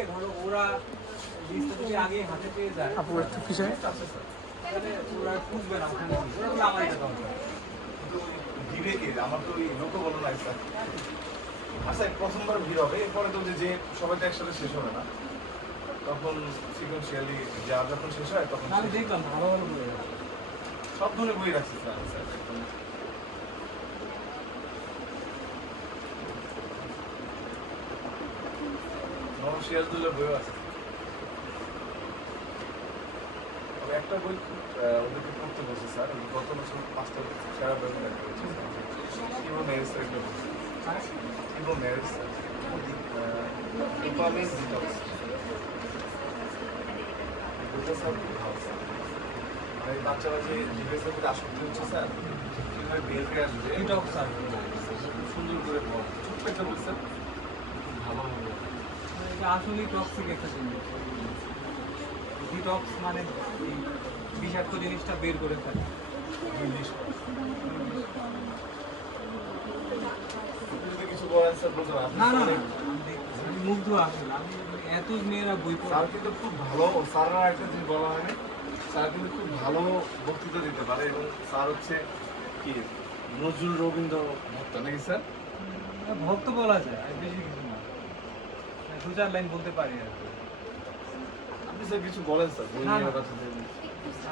থেকে ধরো ওরা লিস্টটা যদি আগে হাতে পেয়ে যায় আপু একটু পিছনে তাহলে ওরা খুঁজবে না ওখানে ওরা বলে আমার এটা দরকার। ভিড়ে কে আমার তো ওই লোকও বলো না স্যার। আচ্ছা প্রথমবার ভিড় হবে, এরপরে তো যে সবাই তো একসাথে শেষ হবে না, তখন সিকোয়েন্সিয়ালি যা যখন শেষ হয় তখন আমি দেখলাম ভালো ভালো বলে সব ধরনের বই রাখছি স্যার। সিরাজদৌল্লার বইও আছে। তবে একটা বই ওদেরকে পড়তে বলছে স্যার, গত বছর 5টা সেরা বই দেখা হয়েছে ইভো ম্যারেজ একটা বই, ইভো ম্যারেজ ডোপামিন ডিটক্স, বইটা স্যার খুব ভালো স্যার। মানে বাচ্চারা যে ডিভাইসের প্রতি আসক্তি হচ্ছে স্যার, কীভাবে বের হয়ে আসবে ডিটক্স আর খুব সুন্দর করে বল, ছোট্ট একটা বই স্যার, খুব ভালো হবে। এটা আসলেই টক্সিক একটা জিনিস। ডিটক্স মানে এই বিষাক্ত জিনিসটা বের করে ফেলে। কিছু বলেন স্যার বলতে পারেন? না না না, আমি মুগ্ধ আসলে আমি এত মেয়েরা বই পড়ে। স্যার কিন্তু খুব ভালো, স্যাররা একটা জিনিস বলা হয়নি, স্যার কিন্তু খুব ভালো বক্তৃতা দিতে পারে এবং স্যার হচ্ছে কি নজরুল রবীন্দ্র ভক্ত নাকি স্যার? ভক্ত বলা যায়, আর বেশি কিছু না, 2-4 লাইন বলতে পারি আর কি। আপনি স্যার কিছু বলেন স্যার বই না, নিয়ে না। কথা বলুন।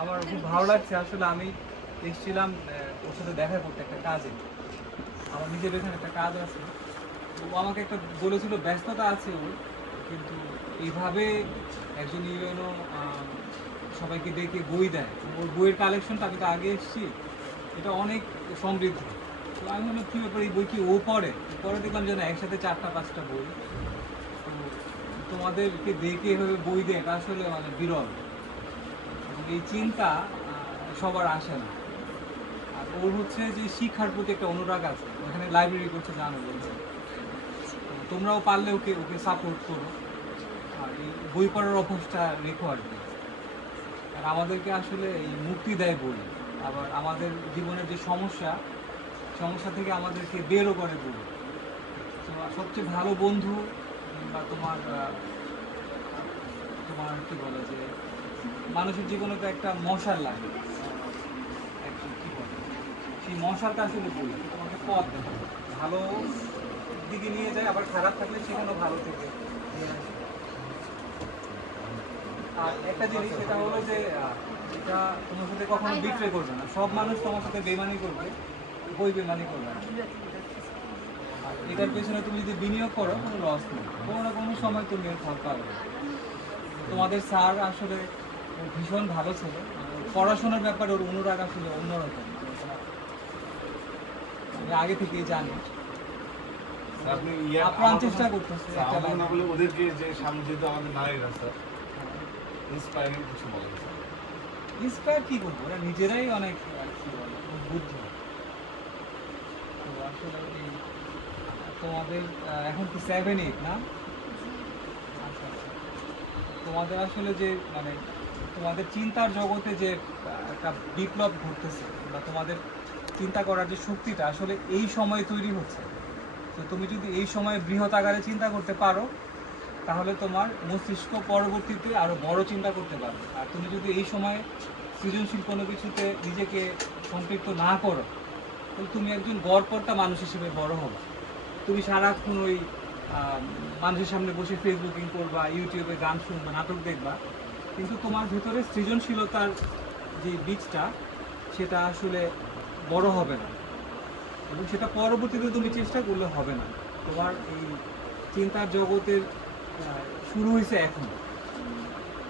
আমার খুব ভালো লাগছে আসলে। আমি এসেছিলাম ওর সাথে দেখা করতে একটা কাজে, আমার নিজের এখানে একটা কাজ আছে। ও আমাকে একটা বলেছিল ব্যস্ততা আছে ওর, কিন্তু এইভাবে একজন ইউএনও সবাইকে ডেকে বই দেয়, ওর বইয়ের কালেকশনটা, আমি তো আগে এসেছি, এটা অনেক সমৃদ্ধ। তো আমি বললাম কী ব্যাপার, এই বই কি ও পড়ে? পরে দেখলাম যে না, একসাথে 4টা-5টা বই। তো তোমাদেরকে দেখে এভাবে বই দেয়, এটা আসলে মানে বিরল। এবং এই চিন্তা সবার আসে না। আর ওর হচ্ছে যে শিক্ষার প্রতি একটা অনুরাগ আছে, এখানে লাইব্রেরি করছে, জানো বলছে। তোমরাও পারলে ওকে ওকে সাপোর্ট করো, আর এই বই পড়ার অভ্যাসটা রেখো আর কি। আর আমাদেরকে আসলে এই মুক্তি দেয় বই, আবার আমাদের জীবনের যে সমস্যা থেকে আমাদেরকে বেরও করে বই। তো সবচেয়ে ভালো বন্ধু বা তোমার তোমার কি বলে যে মানুষের জীবনে তো একটা মশাল লাগে, একটা কি বলে, সেই মশালটা আসলে বই তোমাকে পথ দেয়, ভালো দিকে নিয়ে যায়, আবার খারাপ থাকলে সেখানেও ভালো থেকে নিয়ে আসে। আর একটা জিনিস সেটা হলো যে এটা তোমার সাথে কখনো বিক্রয় করবে না, সব মানুষ তোমার সাথে বেমানি করবে, বই বেমানি করবে না। আর এটার পেছনে তুমি যদি বিনিয়োগ করো কোনো লস নেই, কোনো না কোনো সময় তুমি এর ফল পাবে। তোমাদের স্যার আসলে ভীষণ ভালো ছিল, পড়াশোনার ব্যাপারে ওর অনুরাগ আসলে অন্যরকম, আমি আগে থেকেই জানি। আপনি আপ্রাণ চেষ্টা করতেছে স্যার, একটা আমাকে না line। বলে ওদেরকে যে সামনে যেহেতু আমাদের নারীরা স্যার ইন্সপায়ারিং কিছু বলেন স্যার। ইন্সপায়ার কি করবো, ওরা নিজেরাই অনেক কি বলে বুদ্ধ। তো আসলে এই তোমাদের এখন কি 7-8 না? আচ্ছা আচ্ছা। তোমাদের আসলে যে মানে তোমাদের চিন্তার জগতে যে একটা বিপ্লব ঘটতেছে, বা তোমাদের চিন্তা করার যে শক্তিটা আসলে এই সময়ে তৈরি হচ্ছে। তো তুমি যদি এই সময়ে বৃহৎ আকারে চিন্তা করতে পারো, তাহলে তোমার মস্তিষ্ক পরবর্তীতে আরও বড় চিন্তা করতে পারবে। আর তুমি যদি এই সময়ে সৃজনশীল কোনো কিছুতে নিজেকে সম্পৃক্ত না করো, তাহলে তুমি একজন গড়পড়তা মানুষ হিসেবে বড় হবে। তুমি সারাক্ষণ ওই মানুষের সামনে বসে ফেসবুকিং করবা, ইউটিউবে গান শুনবা, নাটক দেখবা, কিন্তু তোমার ভিতরে সৃজনশীলতার যে বীজটা সেটা আসলে বড় হবে না, এবং সেটা পরবর্তীতে তুমি চেষ্টা করলে হবে না। তোমার এই চিন্তার জগতের শুরু হয়েছে এখন,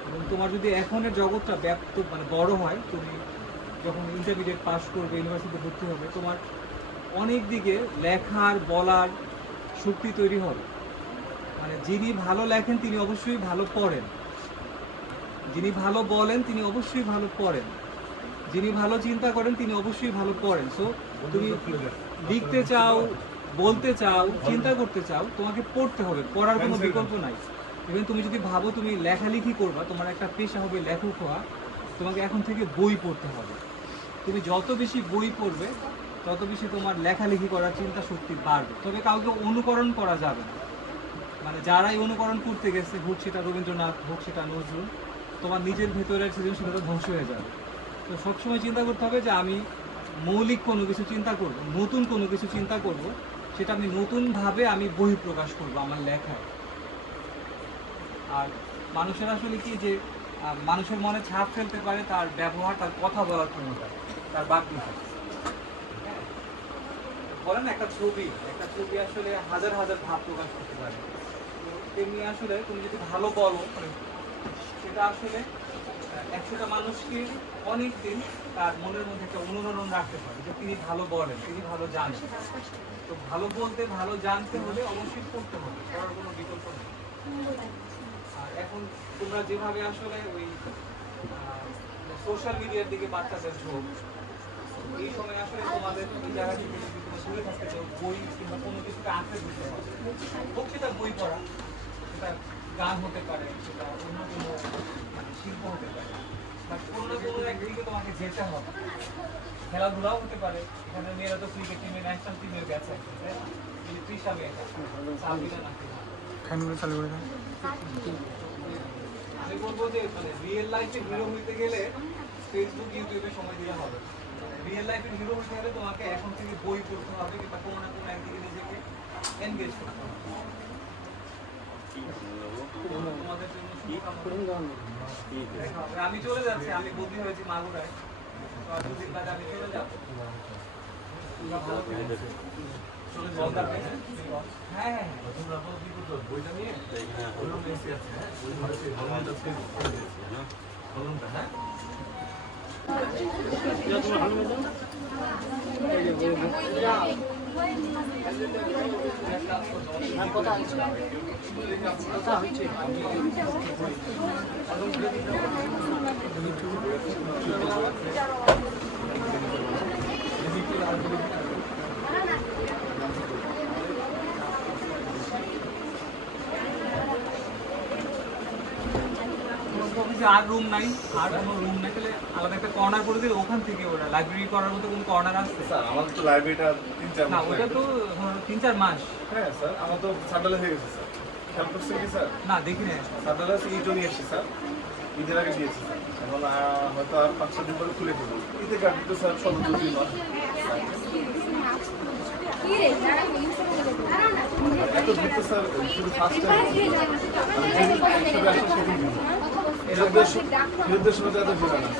এবং তোমার যদি এখনের জগৎটা ব্যাপ্ত মানে বড় হয়, তুমি যখন ইন্টারমিডিয়েট পাস করবে, ইউনিভার্সিটিতে ভর্তি হবে, তোমার অনেক দিকে লেখার বলার শক্তি তৈরি হবে। মানে যিনি ভালো লেখেন তিনি অবশ্যই ভালো পড়েন, যিনি ভালো বলেন তিনি অবশ্যই ভালো পড়েন, যিনি ভালো চিন্তা করেন তিনি অবশ্যই ভালো পড়েন। সো তুমি লিখতে চাও, বলতে চাও, চিন্তা করতে চাও, তোমাকে পড়তে হবে, পড়ার কোনো বিকল্প নাই। ইভেন তুমি যদি ভাবো তুমি লেখালেখি করবা, তোমার একটা পেশা হবে লেখক হওয়া, তোমাকে এখন থেকে বই পড়তে হবে। তুমি যত বেশি বই পড়বে তত বেশি তোমার লেখালেখি করার চিন্তা শক্তি বাড়বে। তবে কাউকে অনুকরণ করা যাবে না, মানে যারাই অনুকরণ করতে গেছে, হোক সেটা রবীন্দ্রনাথ, হোক সেটা নজরুল, তোমার নিজের ভেতরের সৃজনশীলতা ধ্বংস হয়ে যাবে। তো সবসময় চিন্তা করতে হবে যে আমি মৌলিক কোনো কিছু চিন্তা করব, নতুন কোনো কিছু চিন্তা করব, সেটা আমি নতুনভাবে আমি বহিঃপ্রকাশ করব আমার লেখায়। আর মানুষের আসলে কি যে মানুষের মনে ছাপ ফেলতে পারে তার ব্যবহার, তার কথা বলার ক্ষমতা, তার বাকবিভাগ। বলেন একটা ছবি আসলে হাজার হাজার ভাব প্রকাশ করতে পারে। তো তেমনি আসলে তুমি যদি ভালো বলো, সেটা আসলে 100টা মানুষকে অনেক দিন তার মনের মধ্যে একটা অনুরণন রাখতে পারে যে তিনি ভালো বলেন, তিনি ভালো জানেন। তো ভালো বলতে, ভালো জানতে হলে অবশ্যই পড়তে হবে, পড়ার কোনো বিকল্প নেই। আর এখন তোমরা যেভাবে আসলে ওই সোশ্যাল মিডিয়ার দিকে বাচ্চাদের ঝোঁক, এই সময় আসলে তোমাদের এই জায়গা থেকে যদি তোমরা দূরে থাকতে চাও, বই কিংবা কোনো কিছুকে আঁকড়ে দিতে হবে। হোক সেটা বই পড়া, সেটা গান হতে পারে, সেটা অন্য কোনো শিল্প হতে পারে, বাট কোনো না কোনো একদিকে তোমাকে যেতে হবে। খেলাধুলাও হতে পারে, এখানে মেয়েরা তো ক্রিকেট টিমে, ন্যাশনাল টিমে গেছে, তাই না? তৃষা মেয়েটা সাবিনা নাকি আমি বলবো যে মানে রিয়েল লাইফে হিরো হইতে গেলে ফেসবুক, ইউটিউবে সময় দিলে হবে। রিয়েল লাইফের হিরো হইতে গেলে তোমাকে এখন থেকে বই পড়তে হবে কিংবা কোনো না কোনো একদিকে নিজেকে এনগেজ করতে হবে। তোমাদের জন্য শুভকামনা। দেখা হবে। আমি চলে যাচ্ছি, আমি বদলি হয়েছি মাগুরায়, তো আর 2 দিন বাদে আমি চলে যাবো। তোমরা ভালো থাকবে। চলে যাও। হ্যাঁ হ্যাঁ, তোমরা কি করছো বইটা নিয়ে? ওই রুমে এসে আছে, হ্যাঁ ওই ঘরে সেই ভলনটা সেভ করে দিয়েছি, হ্যাঁ ভলনটা, হ্যাঁ আর রুম নাই, আর কোনো রুম নাই, তাহলে আলাদা একটা কর্নার করে দিলে ওখান থেকে ওরা লাইব্রেরি করার মতো কোনো কর্নার আছে? স্যার আমাদের তো লাইব্রেরিটা 3-4 না, মাস ওটা তো 3-4 মাস। হ্যাঁ স্যার, আমার তো সাডালে হয়ে গেছে স্যার। খেয়াল করছেন কি স্যার? না দেখি না। সাডালে ইটও নিয়ে এসেছি স্যার, ঈদের আগে দিয়েছি স্যার। এখন হয়তো আর 5-6 দিন পরে খুলে ফেলবো। ঈদে কাটি তো স্যার 2-3 মাস। এত ভিড় স্যার শুধু ফার্স্ট টাইম একসাথে আসা সেদিন বিরুদ্ধের সময় তো এত ভিড় না।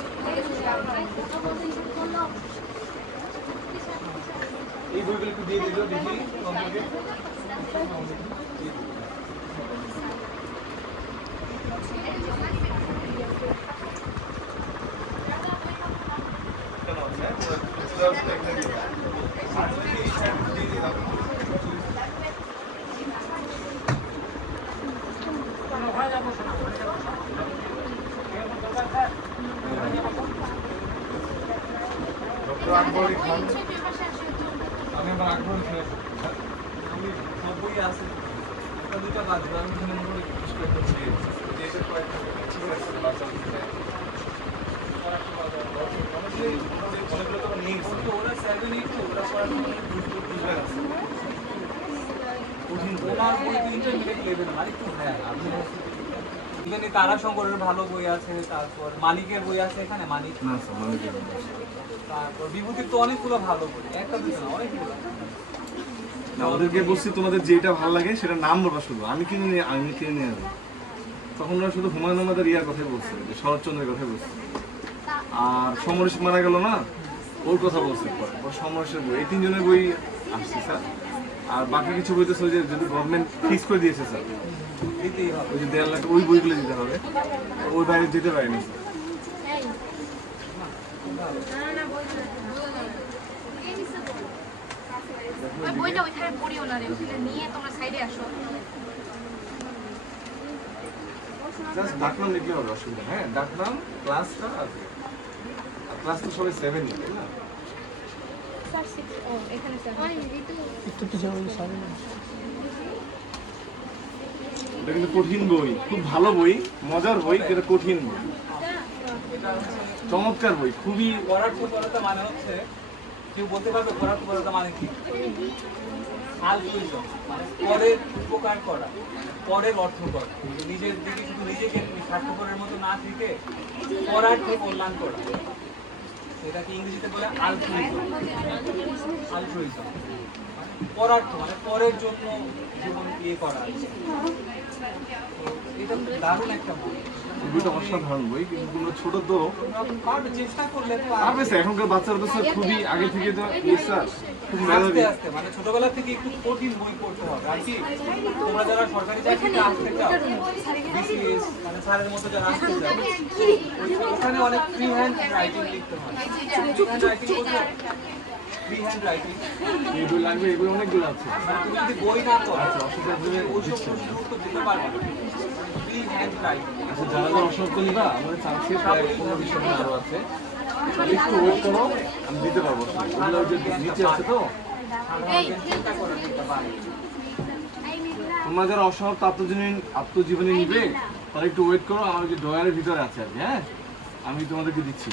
এই বইগুলো একটু দিয়ে দিল দেখি আমাকে। আমি আমার আগ্রহ ছিল, আমি সব বই আছে, 1-2টা বাজবে, আমি মনে করে চেষ্টা করছি যে এটা কয়েকটা ঠিক আছে বাচ্চাদের অনেকগুলো তো নিয়ে গেছে। ওরা 7-8 তো ওরা পড়ার জন্য বুঝবে আছে কঠিন। ওনার বই তো ইন্টারমিডিয়েট লেভেল, আর একটু হ্যাঁ আপনি এখানে তারা শঙ্করের ভালো বই আছে, তারপর মালিকের বই আছে এখানে, মালিক না স্যার মালিকের, তারপর বিভূতির তো অনেকগুলো ভালো বই, একটা দুটো না অনেকগুলো। না ওদেরকে বলছি তোমাদের যেটা ভালো লাগে সেটা নাম বলবা শুধু, আমি কিনে নিয়ে যাবো। তখন ওরা শুধু হুমায়ুন আহমেদের ইয়ার কথাই বলছে, যে শরৎচন্দ্রের কথাই বলছে। আর সমরেশ মারা গেল না, ওর কথা বলছে পরে, ওর সমরেশের বই, এই 3 জনের বই আসছে স্যার। আর বাকি কিছু বই তো যে যদি গভর্নমেন্ট ফিক্স করে দিয়েছে স্যার, ওই যে 1.5 লাখ ওই বইগুলো দিতে হবে, ওই বাইরে যেতে পারিনি স্যার। বইটা ওইখানে পড়িও না রে, ওইখানে নিয়ে তোমরা সাইডে আসো। জাস্ট ডাকনাম লিখলে হবে, অসুবিধা। হ্যাঁ ডাকনাম, ক্লাসটা আর ক্লাস তো সবাই 7 ই তাই না? স্যার 6 ও এখানে স্যার এটা কিন্তু কঠিন বই, খুব ভালো বই, মজার বই, কিন্তু কঠিন বই, চমৎকার বই, খুবই। পড়ার মানে হচ্ছে কেউ বলতে পারবে পড়ার মানে কি? altruism, মানে পরের উপকার করা, পরের অর্থ করা, নিজের দিকে শুধু নিজেকে স্বার্থপরের মতো না থেকে পরার্থে কল্যাণ করা, সেটাকে ইংরেজিতে বলে altruism, পরার্থ মানে পরের জন্য জীবন ইয়ে করা। এটা দারুণ একটা বই, বইটা অসাধারণ বই, কিন্তু তোমরা ছোট তো পারবে, চেষ্টা করলে তো পারবে স্যার। এখনকার বাচ্চারা তো স্যার খুবই আগে থেকে তো স্যার খুব মেধাবী। আস্তে আস্তে মানে ছোটবেলা থেকে একটু কঠিন বই পড়তে হবে। আর কি তোমরা যারা সরকারি চাকরিতে আসতে চাও, বিসিএস মানে স্যারের মতো যারা আসতে চাও, ওখানে অনেক ফ্রি হ্যান্ড রাইটিং লিখতে হয়। ফ্রি হ্যান্ড রাইটিং বলতে ফ্রি হ্যান্ড রাইটিং এই বই লাগবে, এই বই অনেকগুলো আছে। মানে তুমি যদি বই না পড়ো আচ্ছা, অসুবিধা হলে ওই সব প্রশ্নের উত্তর দিতে পারবে না। ফ্রি হ্যান্ড রাইটিং আচ্ছা, যারা যারা অসহায় নিবা আমাদের চান্সে প্রায় 15-20 টা আরো আছে। তাহলে একটু ওয়েট করো, আমি দিতে পারবো। ওগুলো ওই যে নিচে আছে তো। সাধারণত চিন্তা করে দিতে পারে। তোমরা যারা অসহায় আত্মজীবনী নিবে তারা একটু ওয়েট করো, আমার যে ড্রয়ারের ভিতরে আছে আর কি। হ্যাঁ, আমি তোমাদেরকে দিচ্ছি।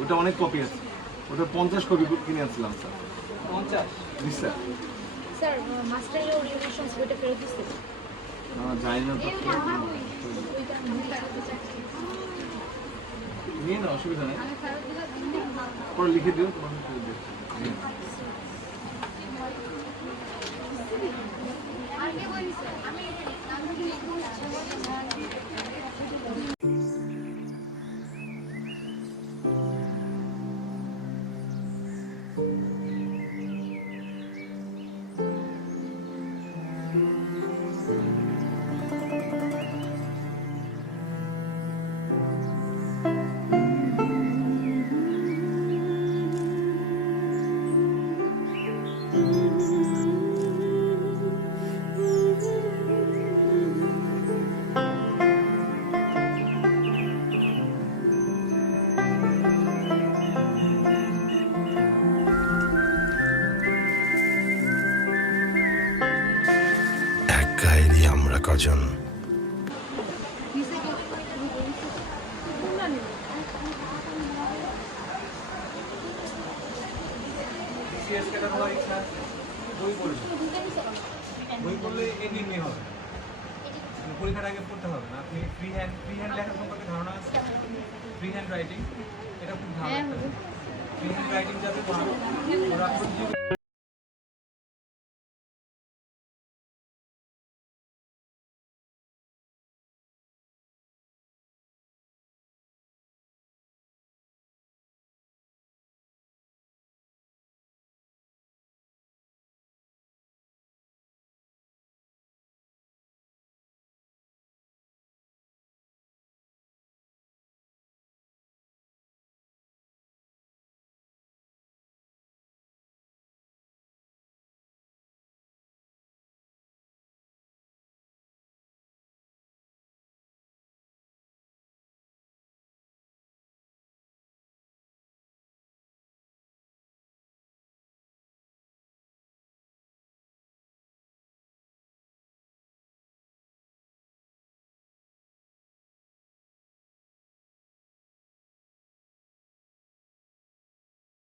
ওটা অনেক কপি আছে, ওটা 50 কপি কিনে আনছিলাম স্যার। 50 জি স্যার। স্যার মাস্টারের ওরিয়েন্টেশন বইটা ফেরত দিতে জানি না তো, নিয়ে না, অসুবিধা নেই, পরে লিখে দিও, তোমাকে করে দিও। এক গায়েরই আমরা কজন, বিসিএস কেটা তোমার ইচ্ছা আছে? বই পড়বে, বই পড়লে এমনি হবে, পরীক্ষার আগে পড়তে হবে না। আপনি ফ্রি হ্যান্ড লেখা সম্পর্কে ধারণা আছে? ফ্রি হ্যান্ড রাইটিং এটা খুব ভালো। ফ্রি হ্যান্ড রাইটিং যাতে ওরা